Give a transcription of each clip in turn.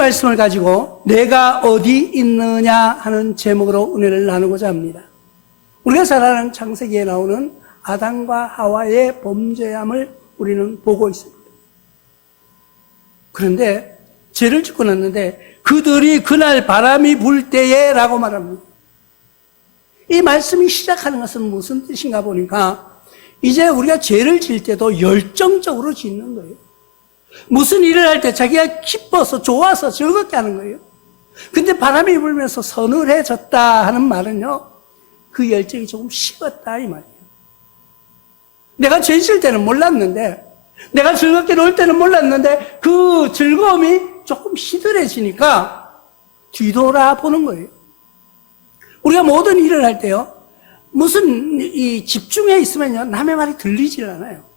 말씀을 가지고 내가 어디 있느냐 하는 제목으로 은혜를 나누고자 합니다. 우리가 잘 아는 창세기에 나오는 아담과 하와의 범죄함을 우리는 보고 있습니다. 그런데 죄를 짓고 났는데 그들이 그날 바람이 불 때에 라고 말합니다. 이 말씀이 시작하는 것은 무슨 뜻인가 보니까 이제 우리가 죄를 지을 때도 열정적으로 짓는 거예요. 무슨 일을 할 때 자기가 기뻐서 좋아서 즐겁게 하는 거예요. 근데 바람이 불면서 서늘해졌다 하는 말은요, 그 열정이 조금 식었다 이 말이에요. 내가 죄 지을 때는 몰랐는데, 내가 즐겁게 놀 때는 몰랐는데 그 즐거움이 조금 시들해지니까 뒤돌아보는 거예요. 우리가 모든 일을 할 때요, 무슨 이 집중해 있으면요, 남의 말이 들리질 않아요.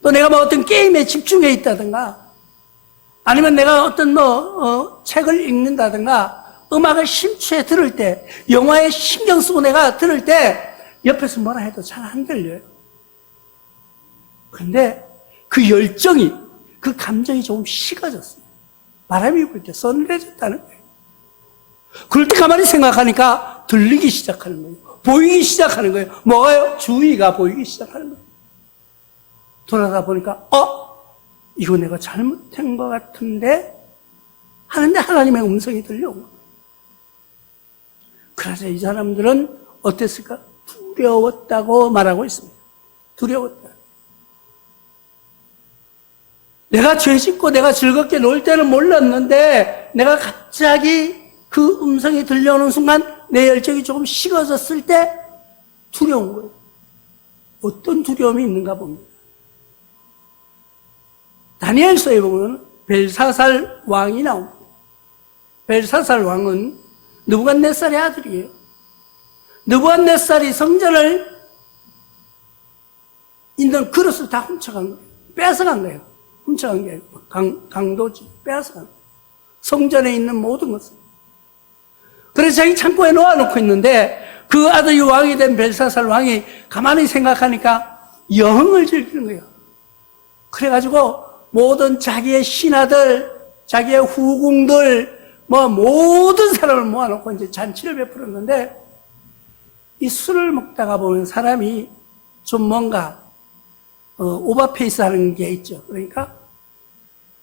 또 내가 뭐 어떤 게임에 집중해 있다든가, 아니면 내가 어떤 책을 읽는다든가, 음악을 심취해 들을 때, 영화에 신경 쓰고 내가 들을 때, 옆에서 뭐라 해도 잘 안 들려요. 근데 그 열정이, 그 감정이 조금 식어졌어요. 바람이 불 때 서늘해졌다는 거예요. 그럴 때 가만히 생각하니까 들리기 시작하는 거예요. 보이기 시작하는 거예요. 뭐가요? 주위가 보이기 시작하는 거예요. 돌아다 보니까 이거 내가 잘못한 것 같은데 하는데 하나님의 음성이 들려온 거예요. 그래서 이 사람들은 어땠을까? 두려웠다고 말하고 있습니다. 두려웠다. 내가 죄 짓고 내가 즐겁게 놀 때는 몰랐는데 내가 갑자기 그 음성이 들려오는 순간 내 열정이 조금 식어졌을 때 두려운 거예요. 어떤 두려움이 있는가 봅니다. 다니엘서에 보면 벨사살 왕이 나옵니다. 벨사살 왕은 느부갓네살의 아들이에요. 느부갓네살이 성전을 있는 그릇을 다 훔쳐간 거예요. 뺏어간 거예요. 훔쳐간 게 아니고 강도지 뺏어간 거예요. 성전에 있는 모든 것을. 그래서 자기 창고에 놓아놓고 있는데 그 아들이 왕이 된 벨사살 왕이 가만히 생각하니까 여흥을 즐기는 거예요. 그래가지고 모든 자기의 신하들, 자기의 후궁들, 모든 사람을 모아놓고 이제 잔치를 베풀었는데 이 술을 먹다가 보면 사람이 좀 뭔가 오버페이스 하는 게 있죠. 그러니까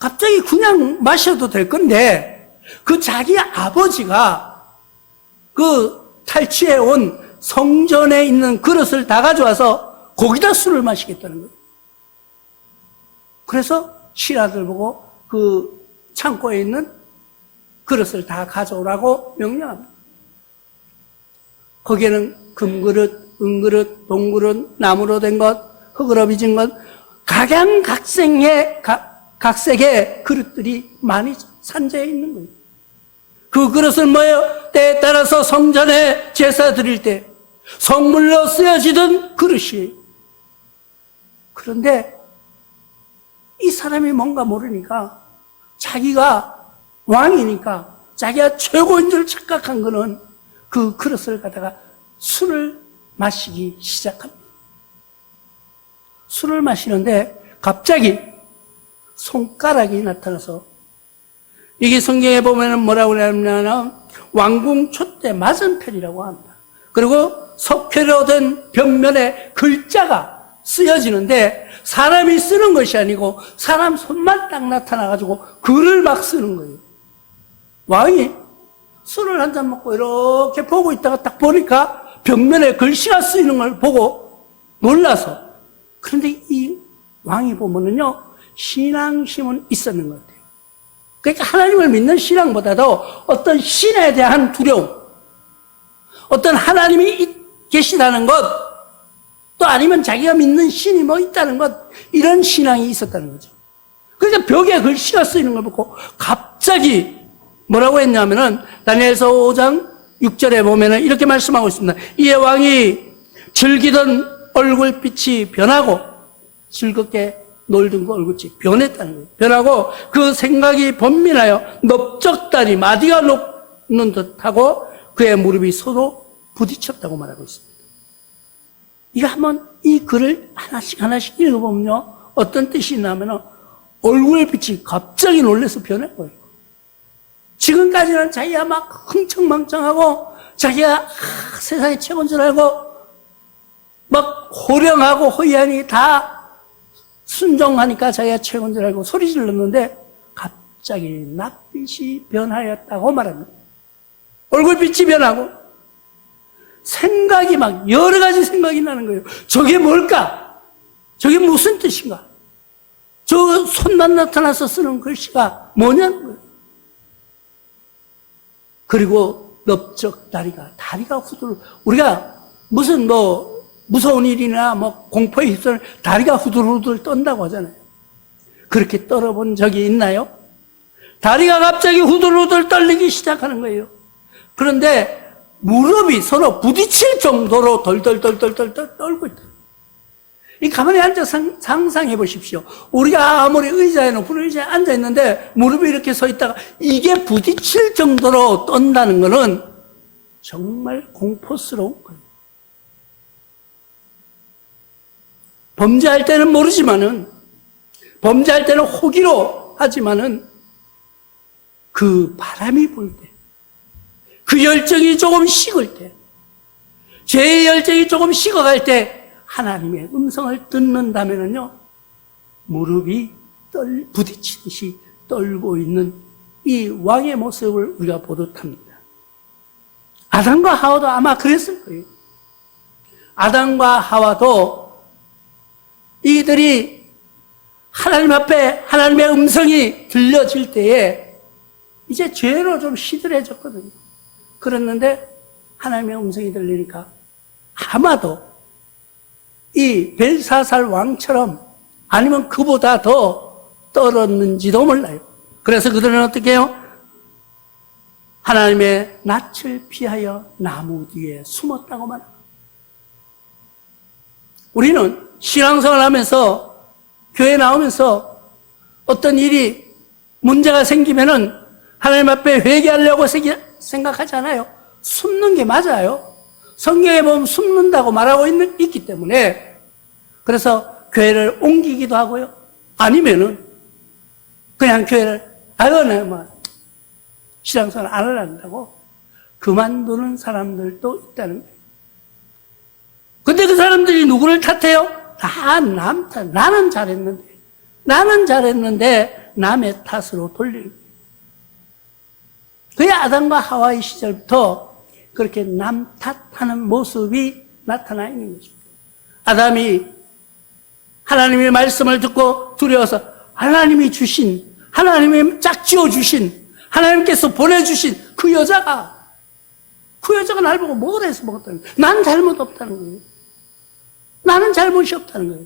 갑자기 그냥 마셔도 될 건데 그 자기 아버지가 그 탈취해온 성전에 있는 그릇을 다 가져와서 거기다 술을 마시겠다는 거예요. 그래서 신하들 보고 그 창고에 있는 그릇을 다 가져오라고 명령합니다. 거기에는 금그릇, 은그릇, 동그릇, 나무로 된 것, 흙으로 빚은 것, 각양각색의 그릇들이 많이 산재해 있는 거예요. 그 그릇은 뭐예요? 때에 따라서 성전에 제사 드릴 때 성물로 쓰여지던 그릇이에요. 그런데 이 사람이 뭔가 모르니까 자기가 왕이니까 자기가 최고인 줄 착각한 거는 그 그릇을 갖다가 술을 마시기 시작합니다. 술을 마시는데 갑자기 손가락이 나타나서 이게 성경에 보면 뭐라고 하냐면 왕궁 촛대 맞은편이라고 합니다. 그리고 석회로 된 벽면에 글자가 쓰여지는데 사람이 쓰는 것이 아니고 사람 손만 딱 나타나가지고 글을 막 쓰는 거예요. 왕이 술을 한 잔 먹고 이렇게 보고 있다가 딱 보니까 벽면에 글씨가 쓰이는 걸 보고 놀라서, 그런데 이 왕이 보면은요 신앙심은 있었는 것 같아요. 그러니까 하나님을 믿는 신앙보다도 어떤 신에 대한 두려움, 어떤 하나님이 계시다는 것, 또 아니면 자기가 믿는 신이 뭐 있다는 것, 이런 신앙이 있었다는 거죠. 그러니까 벽에 글씨가 쓰이는 걸 보고 갑자기 뭐라고 했냐면은 다니엘서 5장 6절에 보면은 이렇게 말씀하고 있습니다. 이에 왕이 즐기던 얼굴빛이 변하고, 즐겁게 놀던 그 얼굴빛이 변했다는 거예요. 변하고 그 생각이 번민하여 넓적다리 마디가 녹는 듯하고 그의 무릎이 서로 부딪혔다고 말하고 있습니다. 이거 한번 이 글을 하나씩 읽어보면요 어떤 뜻이 있냐면 얼굴빛이 갑자기 놀라서 변해버려요. 지금까지는 자기가 막 흥청망청하고 자기가 세상의 최고인 줄 알고 막 호령하고 호연이 다 순종하니까 자기가 최고인 줄 알고 소리 질렀는데 갑자기 낯빛이 변하였다고 말합니다. 얼굴빛이 변하고 생각이 막 여러 가지 생각이 나는 거예요. 저게 뭘까? 저게 무슨 뜻인가? 저 손만 나타나서 쓰는 글씨가 뭐냐는 거예요. 그리고 넓적 다리가 후들, 우리가 무슨 무서운 일이나 공포에 휩쓸려 다리가 후들후들 떤다고 하잖아요. 그렇게 떨어본 적이 있나요? 다리가 갑자기 후들후들 떨리기 시작하는 거예요. 그런데 무릎이 서로 부딪힐 정도로 덜덜덜덜덜 떨고 있다. 이 가만히 앉아서 상상해 보십시오. 우리가 아무리 높은 의자에 앉아 있는데 무릎이 이렇게 서 있다가 이게 부딪힐 정도로 떤다는 것은 정말 공포스러운 거예요. 범죄할 때는 모르지만은, 범죄할 때는 호기로 하지만은 그 바람이 불 때, 그 열정이 조금 식을 때, 죄의 열정이 조금 식어갈 때 하나님의 음성을 듣는다면요, 무릎이 부딪히듯이 떨고 있는 이 왕의 모습을 우리가 보듯 합니다. 아담과 하와도 아마 그랬을 거예요. 아담과 하와도 이들이 하나님 앞에 하나님의 음성이 들려질 때에 이제 죄로 좀 시들해졌거든요. 그랬는데 하나님의 음성이 들리니까 아마도 이 벨사살 왕처럼 아니면 그보다 더 떨었는지도 몰라요. 그래서 그들은 어떻게 해요? 하나님의 낯을 피하여 나무 뒤에 숨었다고 말합니다. 우리는 신앙생활 하면서 교회 나오면서 어떤 일이 문제가 생기면은 하나님 앞에 회개하려고 생각하잖아요. 숨는 게 맞아요. 성경에 보면 숨는다고 말하고 있기 때문에. 그래서 교회를 옮기기도 하고요. 아니면은 그냥 교회를 신앙생활 안 하려고 그만두는 사람들도 있다는 거예요. 근데 그 사람들이 누구를 탓해요? 다 남 탓. 나는 잘했는데 남의 탓으로 돌리는 거예요. 그게 아담과 하와의 시절부터 그렇게 남 탓하는 모습이 나타나 있는 거죠. 아담이 하나님의 말씀을 듣고 두려워서 하나님이 짝지어 주신, 하나님께서 보내주신 그 여자가 날 보고 뭐라 해서 먹었다는 거예요. 난 잘못 없다는 거예요. 나는 잘못이 없다는 거예요.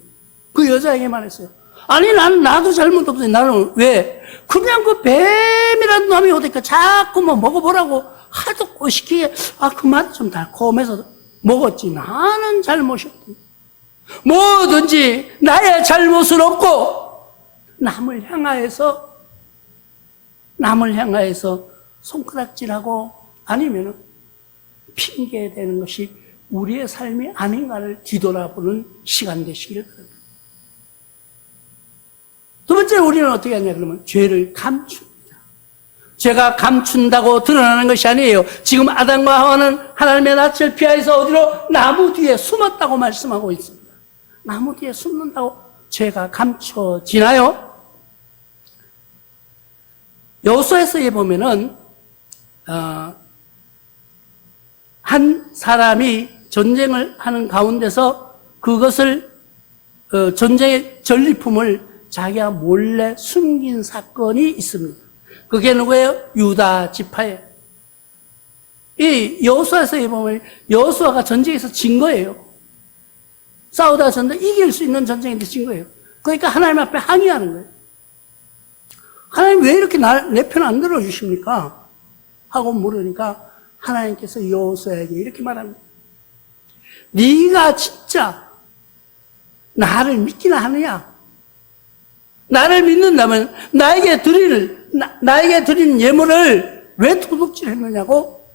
그 여자에게 말했어요. 아니, 나도 잘못 없어요. 나는 왜? 그냥 그 뱀이라는 놈이 오니까 자꾸 먹어보라고 하도 꼬시기에, 그 맛 좀 달콤해서 먹었지. 나는 잘못이 없다. 뭐든지 나의 잘못은 없고, 남을 향하여서 손가락질하고 아니면은 핑계대는 것이 우리의 삶이 아닌가를 뒤돌아보는 시간 되시기를 바랍니다. 두 번째, 우리는 어떻게 하냐 그러면 죄를 감춥니다. 죄가 감춘다고 드러나는 것이 아니에요. 지금 아담과 하와는 하나님의 낯을 피하여서 어디로? 나무 뒤에 숨었다고 말씀하고 있습니다. 나무 뒤에 숨는다고 죄가 감춰지나요? 여호수아서에 보면은 한 사람이 전쟁을 하는 가운데서 그것을 전쟁의 전리품을 자기가 몰래 숨긴 사건이 있습니다. 그게 누구예요? 유다 지파예요. 이 여호수아서에 보면 여호수아가 전쟁에서 진 거예요. 싸우다 졌는데 이길 수 있는 전쟁인데 진 거예요. 그러니까 하나님 앞에 항의하는 거예요. 하나님 왜 이렇게 내 편 안 들어주십니까? 하고 물으니까 하나님께서 여호수아에게 이렇게 말합니다. 네가 진짜 나를 믿기나 하느냐? 나를 믿는다면 나에게 드리는 예물을 왜 도둑질했느냐고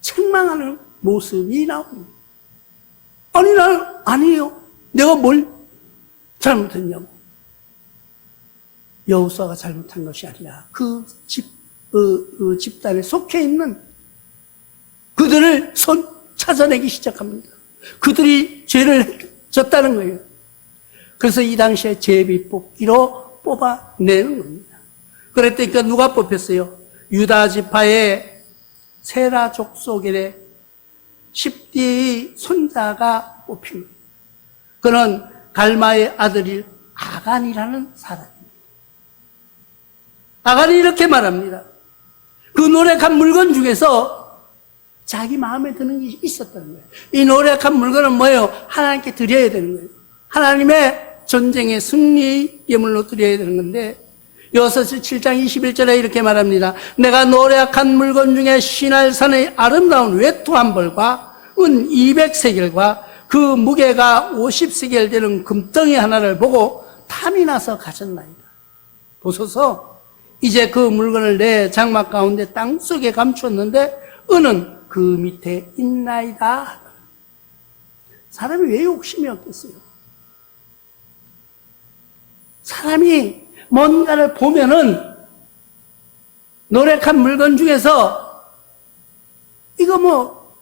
책망하는 모습이 나옵니다. 아니에요. 내가 뭘 잘못했냐고. 여호수아가 잘못한 것이 아니라 그 집 집단에 속해 있는 그들을 찾아내기 시작합니다. 그들이 죄를 졌다는 거예요. 그래서 이 당시에 제비뽑기로 뽑아내는 겁니다. 그랬더니 누가 뽑혔어요? 유다 지파의 세라 족속의 10대의 손자가 뽑힙니다. 그는 갈마의 아들이 아간이라는 사람입니다. 아간이 이렇게 말합니다. 그 노력한 물건 중에서 자기 마음에 드는 게 있었다는 거예요. 이 노력한 물건은 뭐예요? 하나님께 드려야 되는 거예요. 하나님의 전쟁의 승리 예물로 드려야 되는 건데, 여호수아 7장 21절에 이렇게 말합니다. 내가 노력한 물건 중에 시날산의 아름다운 외투한 벌과 은 200세겔과 그 무게가 50세겔 되는 금덩이 하나를 보고 탐이 나서 가졌나이다. 보소서, 이제 그 물건을 내 장막 가운데 땅속에 감추었는데 은은 그 밑에 있나이다. 사람이 왜 욕심이 없겠어요? 사람이 뭔가를 보면은 노력한 물건 중에서 이거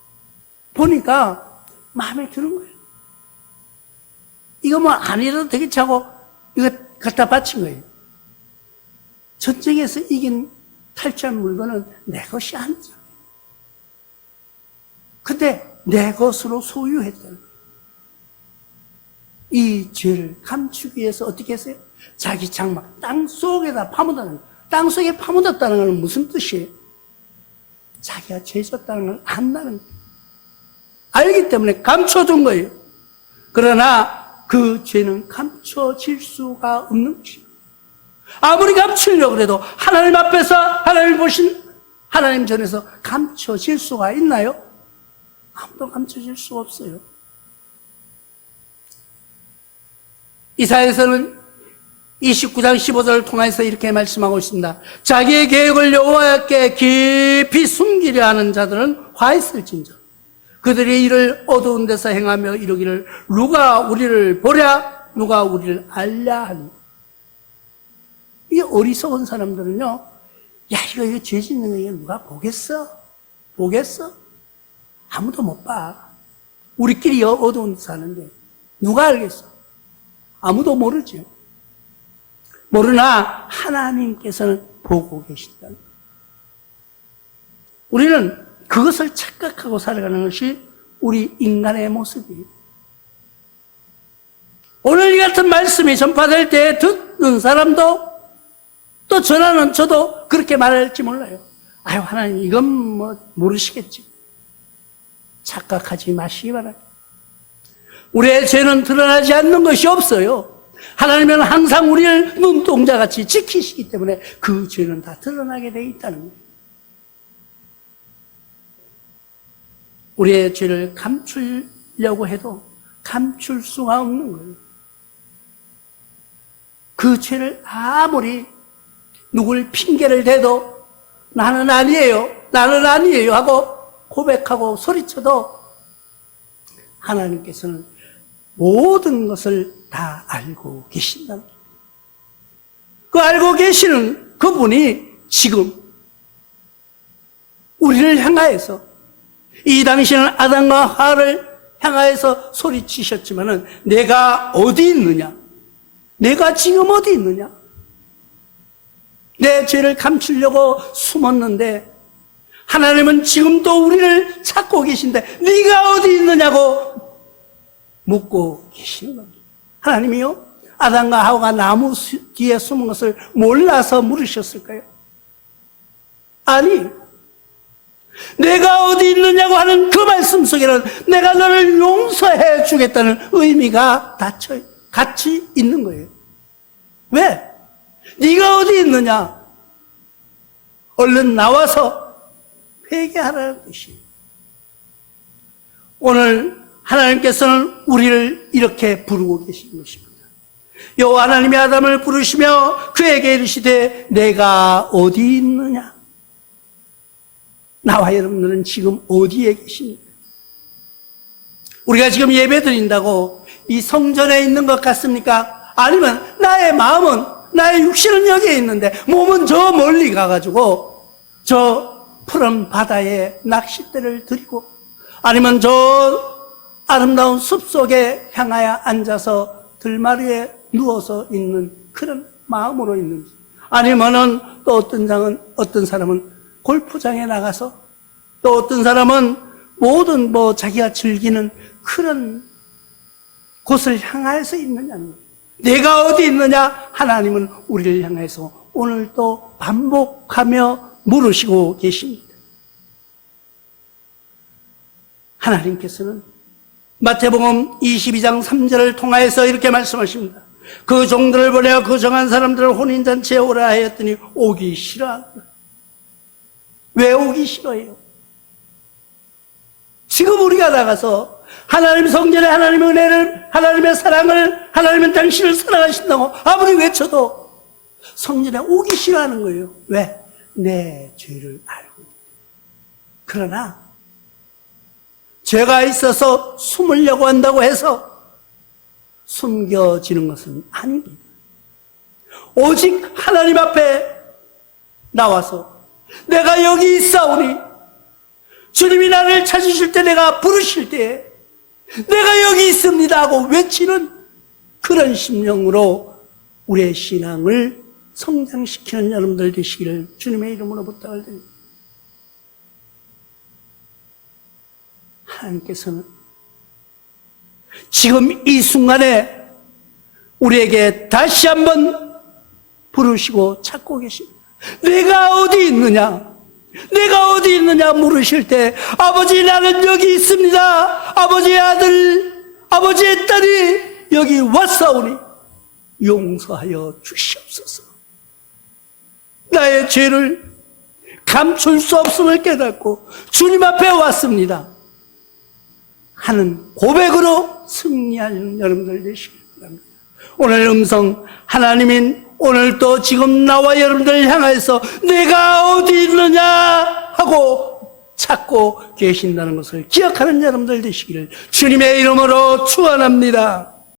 보니까 마음에 드는 거예요. 이거 아니라도 되겠지 하고 이거 갖다 바친 거예요. 전쟁에서 이긴 탈취한 물건은 내 것이 아니죠. 근데 내 것으로 소유했다는 거예요. 이 죄를 감추기 위해서 어떻게 했어요? 자기 장막 땅속에다 파묻었다는 거예요. 땅속에 파묻었다는 건 무슨 뜻이에요? 자기가 죄 졌다는 걸 안다는 거예요. 알기 때문에 감춰둔 거예요. 그러나 그 죄는 감춰질 수가 없는 것입니다. 아무리 감추려고 해도 하나님 앞에서 하나님을 보신 하나님 전에서 감춰질 수가 있나요? 아무도 감춰질 수가 없어요. 이사야서는 29장 15절을 통해서 이렇게 말씀하고 있습니다. 자기의 계획을 여호와께 깊이 숨기려 하는 자들은 화 있을진저 그들이 이를 어두운 데서 행하며 이르기를 누가 우리를 보랴 누가 우리를 알랴 하니. 이 어리석은 사람들은요, 야 이거 죄 짓는 거 누가 보겠어? 아무도 못 봐. 우리끼리 어두운 데서 하는데 누가 알겠어? 아무도 모르죠. 모르나 하나님께서는 보고 계신다. 우리는 그것을 착각하고 살아가는 것이 우리 인간의 모습이에요. 오늘 이 같은 말씀이 전파될 때 듣는 사람도 또 전하는 저도 그렇게 말할지 몰라요. 아유 하나님 이건 모르시겠지. 착각하지 마시기 바랍니다. 우리의 죄는 드러나지 않는 것이 없어요. 하나님은 항상 우리를 눈동자같이 지키시기 때문에 그 죄는 다 드러나게 되어 있다는 거예요. 우리의 죄를 감추려고 해도 감출 수가 없는 거예요. 그 죄를 아무리 누굴 핑계를 대도 나는 아니에요 하고 고백하고 소리쳐도 하나님께서는 모든 것을 다 알고 계신다. 그 알고 계시는 그분이 지금 우리를 향하여서 이 당시에는 아담과 하와를 향하여서 소리치셨지만은 내가 어디 있느냐? 내가 지금 어디 있느냐? 내 죄를 감추려고 숨었는데 하나님은 지금도 우리를 찾고 계신데 네가 어디 있느냐고 묻고 계시는 겁니다. 하나님이요? 아담과 하와가 나무 뒤에 숨은 것을 몰라서 물으셨을까요? 아니, 내가 어디 있느냐고 하는 그 말씀 속에는 내가 너를 용서해 주겠다는 의미가 같이 있는 거예요. 왜? 네가 어디 있느냐? 얼른 나와서 회개하라는 것이에요. 오늘 하나님께서는 우리를 이렇게 부르고 계신 것입니다. 여호와 하나님이 아담을 부르시며 그에게 이르시되 내가 어디 있느냐? 나와 여러분들은 지금 어디에 계십니까? 우리가 지금 예배 드린다고 이 성전에 있는 것 같습니까? 아니면 나의 마음은 나의 육신은 여기에 있는데 몸은 저 멀리 가가지고 저 푸른 바다에 낚싯대를 들이고 아니면 저 아름다운 숲속에 향하여 앉아서 들마루에 누워서 있는 그런 마음으로 있는지, 아니면은 또 어떤 사람은 골프장에 나가서, 또 어떤 사람은 모든 자기가 즐기는 그런 곳을 향해서 있느냐는 거예요. 내가 어디 있느냐? 하나님은 우리를 향해서 오늘도 반복하며 물으시고 계십니다. 하나님께서는 마태복음 22장 3절을 통하여서 이렇게 말씀하십니다. 그 종들을 보내어 그 정한 사람들을 혼인잔치에 오라 하였더니 오기 싫어한다. 왜 오기 싫어해요? 지금 우리가 나가서 하나님 성전에 하나님의 은혜를, 하나님의 사랑을, 하나님은 당신을 사랑하신다고 아무리 외쳐도 성전에 오기 싫어하는 거예요. 왜? 내 죄를 알고. 그러나 죄가 있어서 숨으려고 한다고 해서 숨겨지는 것은 아닙니다. 오직 하나님 앞에 나와서 내가 여기 있사오니, 주님이 나를 찾으실 때, 내가 부르실 때 내가 여기 있습니다 하고 외치는 그런 심령으로 우리의 신앙을 성장시키는 여러분들 되시기를 주님의 이름으로 부탁을 드립니다. 하나님께서는 지금 이 순간에 우리에게 다시 한번 부르시고 찾고 계십니다. 내가 어디 있느냐? 내가 어디 있느냐 물으실 때, 아버지 나는 여기 있습니다. 아버지의 아들, 아버지의 딸이 여기 왔사오니 용서하여 주시옵소서. 나의 죄를 감출 수 없음을 깨닫고 주님 앞에 왔습니다 하는 고백으로 승리하는 여러분들 되시길 바랍니다. 오늘 음성 하나님인 오늘 또 지금 나와 여러분들 향해서 내가 어디 있느냐 하고 찾고 계신다는 것을 기억하는 여러분들 되시기를 주님의 이름으로 축원합니다.